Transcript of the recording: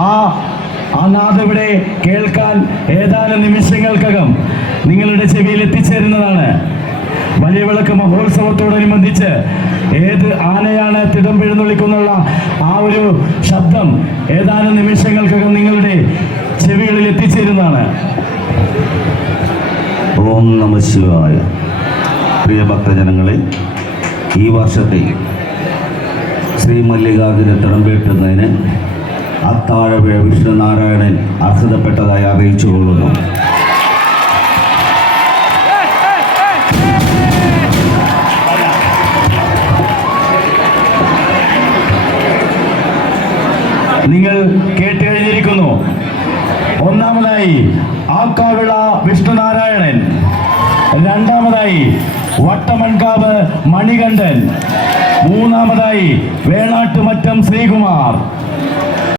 ആ ആ നാദം ഇവിടെ കേൾക്കാൻ ഏതാനും നിമിഷങ്ങൾക്കകം നിങ്ങളുടെ ചെവിയിൽ എത്തിച്ചേരുന്നതാണ്. വലിയ വിളക്ക് മഹോത്സവത്തോടനുബന്ധിച്ച് ഏത് ആനയാണ് തിടം പിഴുന്നള്ളിക്കുന്നുള്ള ആ ഒരു ശബ്ദം ഏതാനും നിമിഷങ്ങൾക്കകം നിങ്ങളുടെ ചെവികളിൽ എത്തിച്ചേരുന്നതാണ്. ഓം നമ ശിവായ. പ്രിയ ഭക്തജനങ്ങളെ ഈ വർഷത്തെ ശ്രീ മല്ലികാർജുന തിടം തിടമ്പേറ്റുന്നതിന് അത്താഴപുഴ വിഷ്ണുനാരായണൻ അർഹതപ്പെട്ടതായി അറിയിച്ചു കൊള്ളുന്നു. നിങ്ങൾ കേട്ട് കഴിഞ്ഞിരിക്കുന്നു ഒന്നാമതായി ആക്കാവിള വിഷ്ണുനാരായണൻ. രണ്ടാമതായി വട്ടമൺകാവ് മണികണ്ഠൻ. മൂന്നാമതായി വേണാട്ടുമറ്റം ശ്രീകുമാർ.